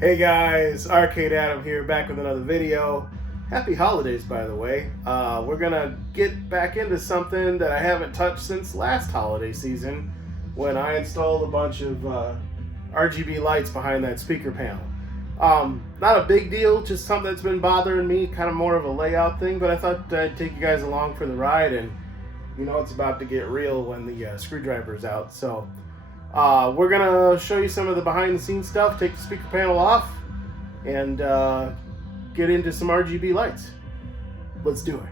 Hey guys, Arcade Adam here, back with another video. Happy holidays, by the way. We're gonna get back into something that I haven't touched since last holiday season, when I installed a bunch of RGB lights behind that speaker panel. Not a big deal, just something that's been bothering me, kind of more of a layout thing, but I thought I'd take you guys along for the ride, and you know it's about to get real when the screwdriver's out. So we're gonna show you some of the behind the scenes stuff, take the speaker panel off, and get into some RGB lights. Let's do it.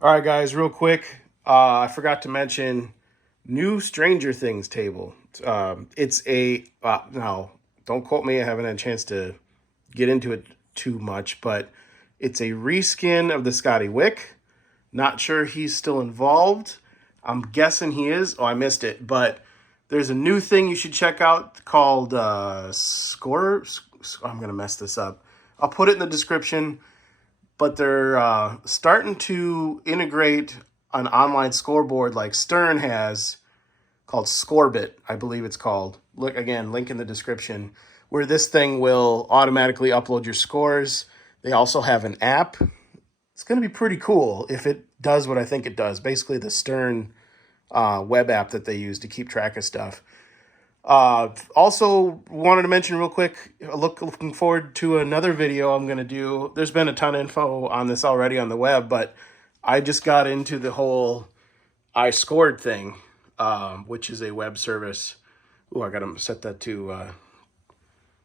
All right, guys, real quick. I forgot to mention new Stranger Things table. It's a no, don't quote me. I haven't had a chance to get into it too much, but it's a reskin of the Scotty Wick. Not sure he's still involved. I'm guessing he is. Oh, I missed it, but there's a new thing you should check out called Score. I'm gonna mess this up. I'll put it in the description. But they're starting to integrate an online scoreboard like Stern has, called Scorebit, I believe it's called. Look, again, link in the description, where this thing will automatically upload your scores. They also have an app. It's going to be pretty cool if it does what I think it does. Basically, the Stern web app that they use to keep track of stuff. Also wanted to mention real quick, looking forward to another video I'm going to do. There's been a ton of info on this already on the web, but I just got into the whole I Scored thing, which is a web service. Oh, I got to set that to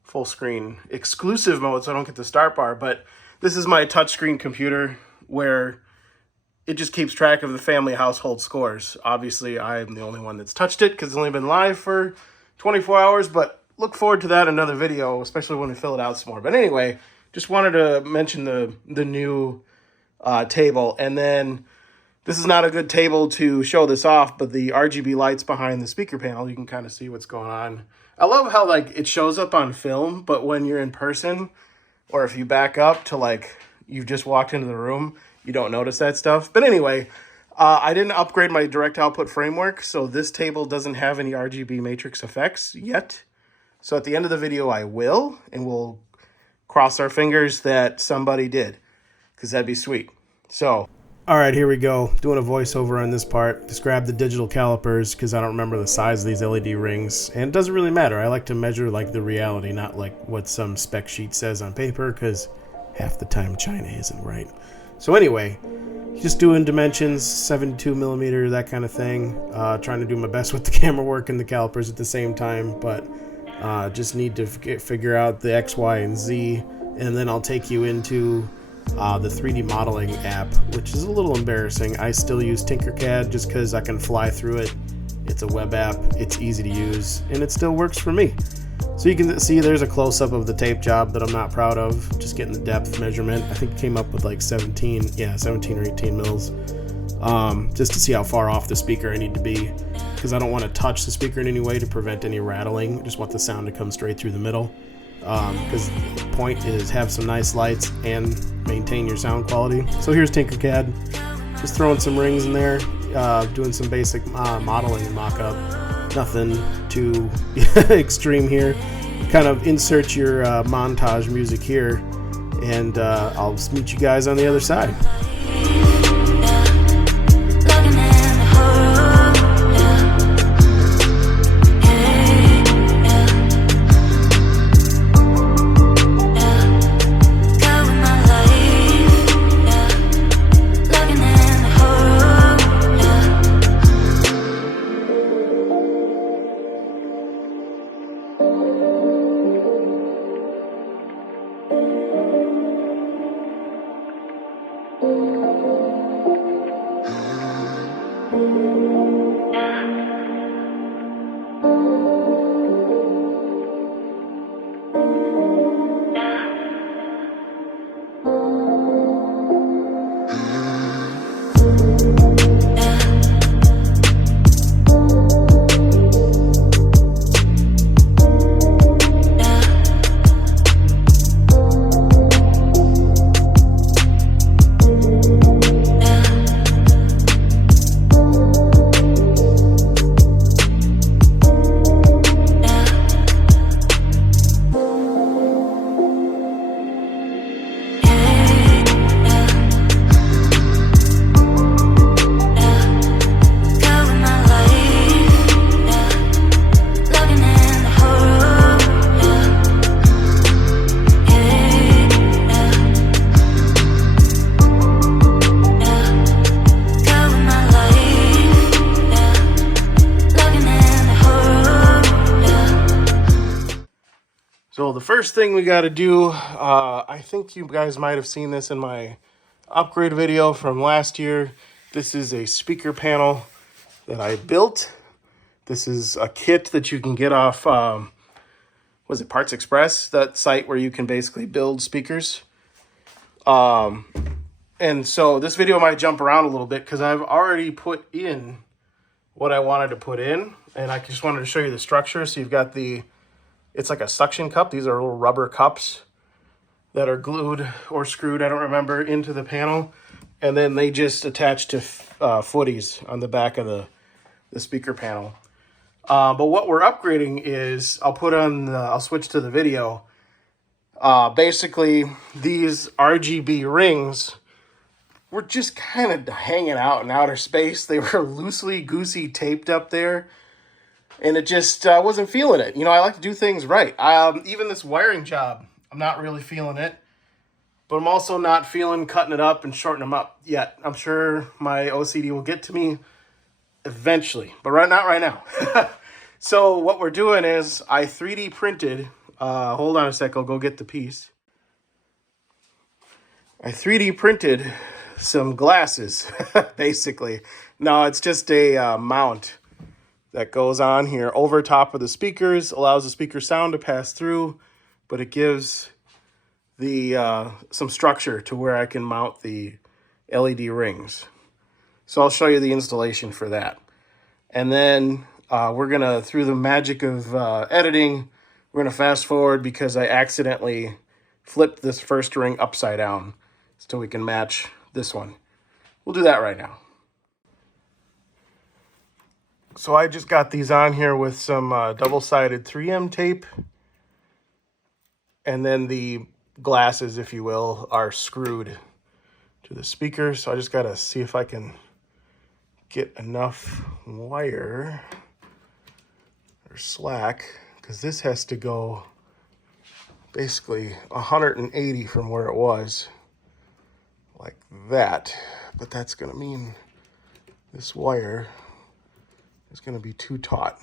full screen exclusive mode so I don't get the start bar. But this is my touchscreen computer where it just keeps track of the family household scores. Obviously, I'm the only one that's touched it because it's only been live for 24 hours, but look forward to that in another video, especially when we fill it out some more. But anyway, just wanted to mention the new table. And then this is not a good table to show this off, but the RGB lights behind the speaker panel, you can kind of see what's going on. I love how like it shows up on film, but when you're in person, or if you back up to like you've just walked into the room, you don't notice that stuff. But anyway, I didn't upgrade my direct output framework, so this table doesn't have any RGB matrix effects yet. So at the end of the video, I will, and we'll cross our fingers that somebody did, because that'd be sweet. So, all right, here we go. Doing a voiceover on this part. Just grab the digital calipers, because I don't remember the size of these LED rings, and it doesn't really matter. I like to measure like the reality, not like what some spec sheet says on paper, because half the time China isn't right. So anyway, just doing dimensions, 72 millimeter, that kind of thing. Trying to do my best with the camera work and the calipers at the same time, but just need to figure out the X, Y, and Z, and then I'll take you into the 3D modeling app, which is a little embarrassing. I still use Tinkercad just because I can fly through it. It's a web app, it's easy to use, and it still works for me. So you can see there's a close-up of the tape job that I'm not proud of, just getting the depth measurement. I think it came up with like 17 or 18 mils, just to see how far off the speaker I need to be, because I don't want to touch the speaker in any way to prevent any rattling. I just want the sound to come straight through the middle, because the point is have some nice lights and maintain your sound quality. So here's Tinkercad, just throwing some rings in there, doing some basic modeling and mock-up. Nothing too extreme here. Kind of insert your montage music here, and I'll meet you guys on the other side. first thing we got to do, I think you guys might have seen this in my upgrade video from last year. This is a speaker panel that I built. This is a kit that you can get off, was it Parts Express? That site where you can basically build speakers. And so this video might jump around a little bit because I've already put in what I wanted to put in. And I just wanted to show you the structure. So you've got it's like a suction cup. These are little rubber cups that are glued or screwed, I don't remember, into the panel. And then they just attach to footies on the back of the speaker panel. But what we're upgrading is, I'll switch to the video. Basically, these RGB rings were just kind of hanging out in outer space. They were loosely goosey taped up there. And it just wasn't feeling it. You know, I like to do things right. Even this wiring job, I'm not really feeling it. But I'm also not feeling cutting it up and shortening them up yet. I'm sure my OCD will get to me eventually. But not right now. So what we're doing is I 3D printed. Hold on a sec. I'll go get the piece. I 3D printed some glasses, basically. No, it's just a mount that goes on here over top of the speakers, allows the speaker sound to pass through, but it gives some structure to where I can mount the LED rings. So I'll show you the installation for that. And then we're gonna, through the magic of editing, we're gonna fast forward because I accidentally flipped this first ring upside down so we can match this one. We'll do that right now. So I just got these on here with some double-sided 3M tape. And then the glasses, if you will, are screwed to the speaker. So I just got to see if I can get enough wire or slack, because this has to go basically 180 from where it was, like that. But that's going to mean this wire is going to be too taut.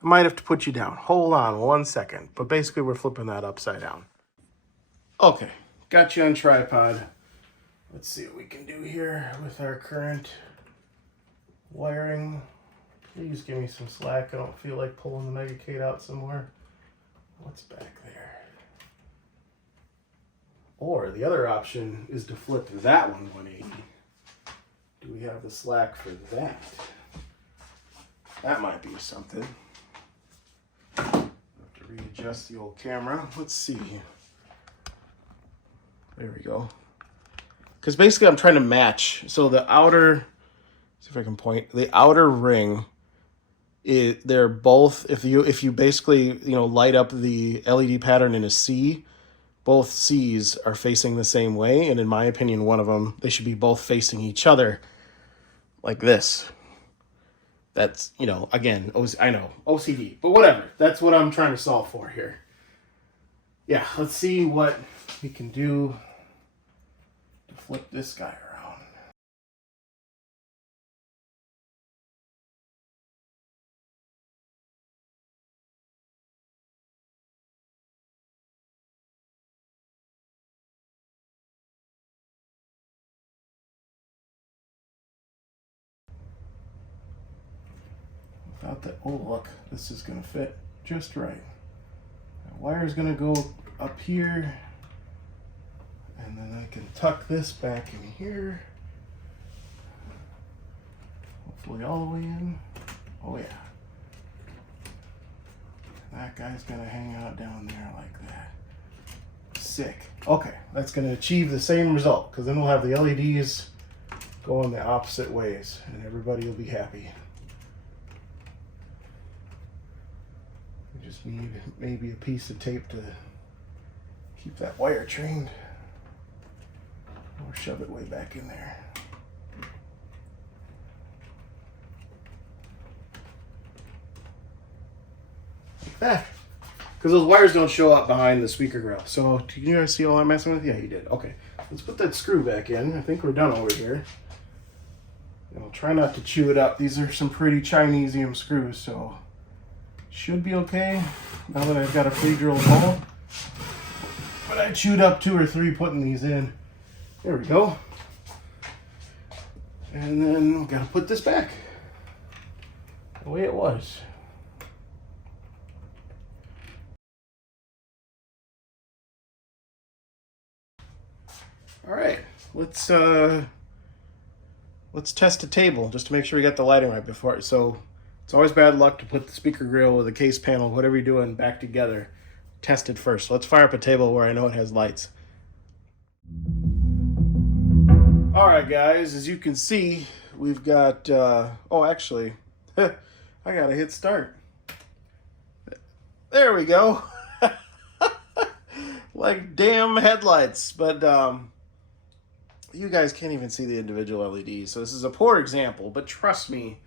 I might have to put you down. Hold on 1 second. But basically, we're flipping that upside down. Okay, got you on tripod. Let's see what we can do here with our current wiring. Please give me some slack. I don't feel like pulling the Megacade out somewhere. What's back there? Or the other option is to flip that one 180. Do we have the slack for that? That might be something. I have to readjust the old camera. Let's see. There we go. Because basically I'm trying to match. So the outer, see if I can point, the outer ring, they're both, if you basically, light up the LED pattern in a C, both C's are facing the same way. And in my opinion, one of them, they should be both facing each other like this. That's, again, I know, OCD, but whatever. That's what I'm trying to solve for here. Yeah, let's see what we can do to flip this guy around. Without that, oh look, this is gonna fit just right. The wire's gonna go up here, and then I can tuck this back in here. Hopefully all the way in. Oh yeah. That guy's gonna hang out down there like that. Sick. Okay, that's gonna achieve the same result, because then we'll have the LEDs going the opposite ways, and everybody will be happy. We just need maybe a piece of tape to keep that wire trained, or shove it way back in there. Like that. Because those wires don't show up behind the speaker grill. So, did you guys see all I'm messing with? Yeah, you did. Okay. Let's put that screw back in. I think we're done over here. And I'll try not to chew it up. These are some pretty Chinesium screws, so Should be okay now that I've got a pre-drilled hole. But I chewed up 2 or 3 putting these in. There we go. And then we gotta put this back the way it was. All right, let's test a table just to make sure we got the lighting right before. So it's always bad luck to put the speaker grill or the case panel, whatever you're doing, back together. Test it first. So let's fire up a table where I know it has lights. All right, guys, as you can see, we've got, oh, actually, I gotta hit start. There we go. Like damn headlights, but you guys can't even see the individual LEDs. So this is a poor example, but trust me,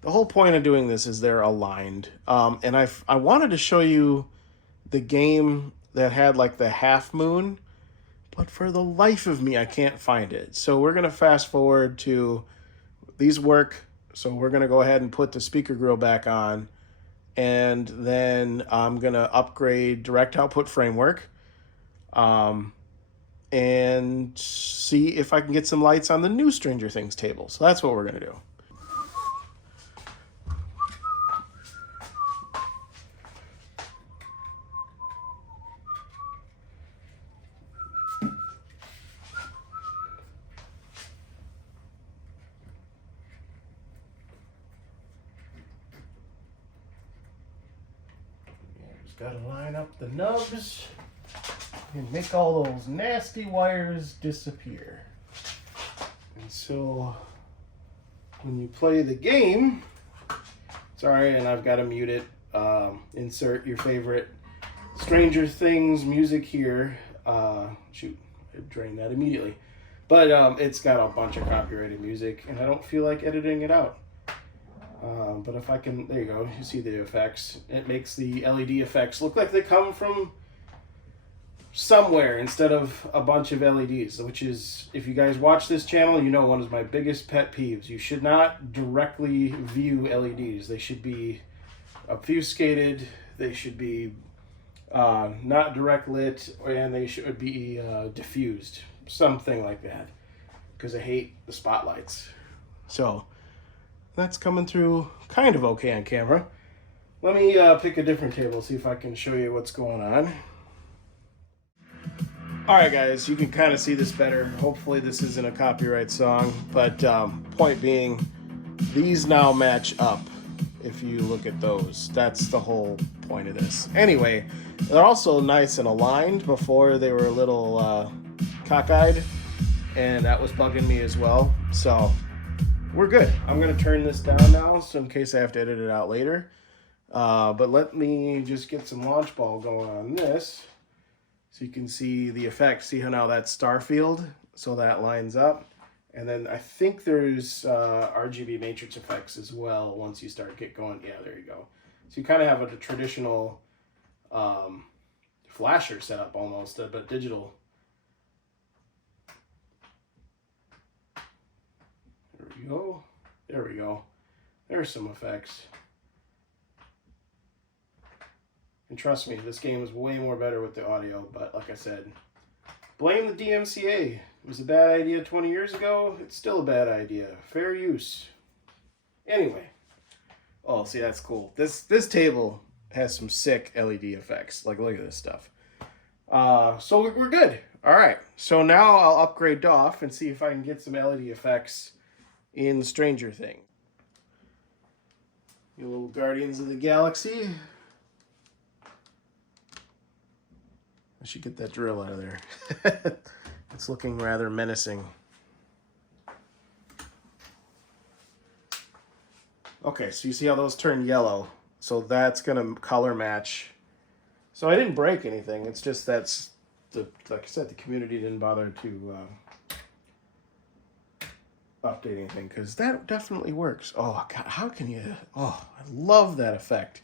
the whole point of doing this is they're aligned. And I wanted to show you the game that had like the half moon, but for the life of me, I can't find it. So we're gonna fast forward to these work. So we're gonna go ahead and put the speaker grill back on, and then I'm gonna upgrade Direct Output Framework, and see if I can get some lights on the new Stranger Things table. So that's what we're gonna do. Just gotta line up the nubs and make all those nasty wires disappear. And so when you play the game, sorry, and I've got to mute it, insert your favorite Stranger Things music here. Shoot, I drained that immediately. But it's got a bunch of copyrighted music, and I don't feel like editing it out. But if I can, there you go, you see the effects. It makes the LED effects look like they come from somewhere instead of a bunch of LEDs, which is, if you guys watch this channel, you know one of my biggest pet peeves. You should not directly view LEDs. They should be obfuscated, they should be not direct lit, and they should be diffused, something like that, because I hate the spotlights. So that's coming through kind of okay on camera. Let me pick a different table, see if I can show you what's going on. Alright guys, you can kind of see this better. Hopefully this isn't a copyright song, but point being, these now match up if you look at those. That's the whole point of this. Anyway, they're also nice and aligned. Before they were a little cockeyed, and that was bugging me as well. So we're good. I'm going to turn this down now, so in case I have to edit it out later. But let me just get some launch ball going on this, so you can see the effect. See how now that's Starfield, so that lines up. And then I think there's RGB matrix effects as well once you start get going. Yeah, there you go. So you kind of have a traditional flasher setup almost, but digital. There we go. There we go. There's some effects. And trust me, this game is way more better with the audio, but like I said, blame the DMCA. It was a bad idea 20 years ago. It's still a bad idea. Fair use. Anyway. Oh, see, that's cool. This table has some sick LED effects. Like, look at this stuff. So we're good. All right. So now I'll upgrade DOF and see if I can get some LED effects in Stranger Things. You little Guardians of the Galaxy. I should get that drill out of there. It's looking rather menacing. Okay, so you see how those turn yellow. So that's gonna color match. So I didn't break anything. It's just that's like I said, the community didn't bother to update anything, because that definitely works. Oh God, how can you? Oh, I love that effect.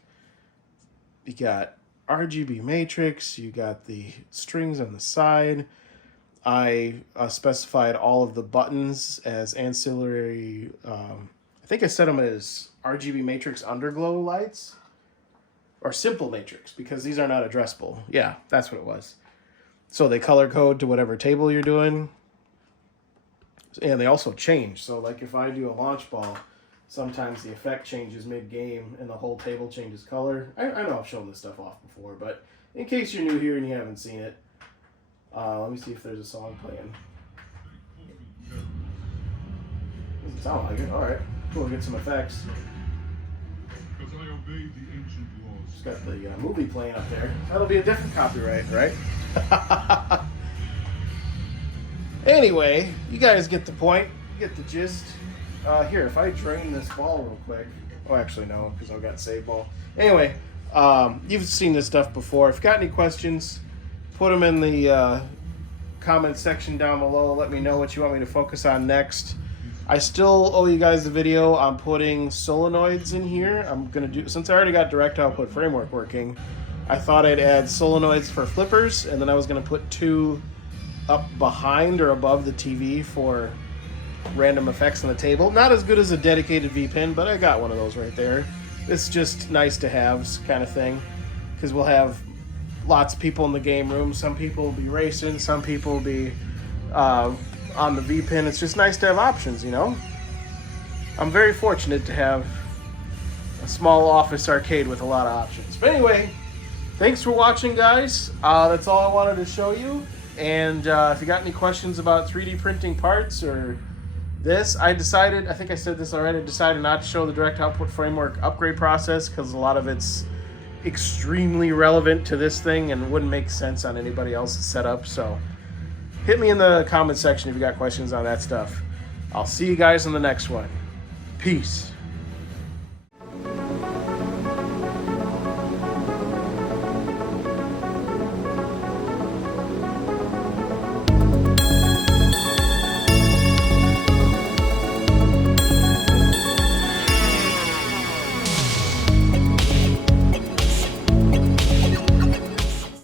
You got RGB matrix, you got the strings on the side. I specified all of the buttons as ancillary, I think I set them as RGB matrix underglow lights. or simple matrix, because these are not addressable. Yeah, that's what it was. So they color code to whatever table you're doing. And they also change. So like if I do a launch ball, sometimes the effect changes mid-game and the whole table changes color. I know I've shown this stuff off before, but in case you're new here and you haven't seen it, let me see if there's a song playing. Doesn't sound like it. All right, we'll get some effects. Just got the movie playing up there. That'll be a different copyright, right? Anyway, you guys get the point. You get the gist. Here, if I drain this ball real quick. Oh, actually, no, because I've got save ball. Anyway, you've seen this stuff before. If you've got any questions, put them in the comment section down below. Let me know what you want me to focus on next. I still owe you guys a video on putting solenoids in here. I'm going to do, since I already got Direct Output Framework working, I thought I'd add solenoids for flippers, and then I was going to put 2 up behind or above the TV for random effects on the table. Not as good as a dedicated V-pin, but I got one of those right there. It's just nice to have kind of thing, because we'll have lots of people in the game room. Some people will be racing, some people will be on the V-pin. It's just nice to have options, you know? I'm very fortunate to have a small office arcade with a lot of options. But anyway, thanks for watching, guys. That's all I wanted to show you. And if you got any questions about 3D printing parts or this, I think I said this already, I decided not to show the Direct Output Framework upgrade process because a lot of it's extremely relevant to this thing and wouldn't make sense on anybody else's setup. So hit me in the comment section if you got questions on that stuff. I'll see you guys in the next one. Peace.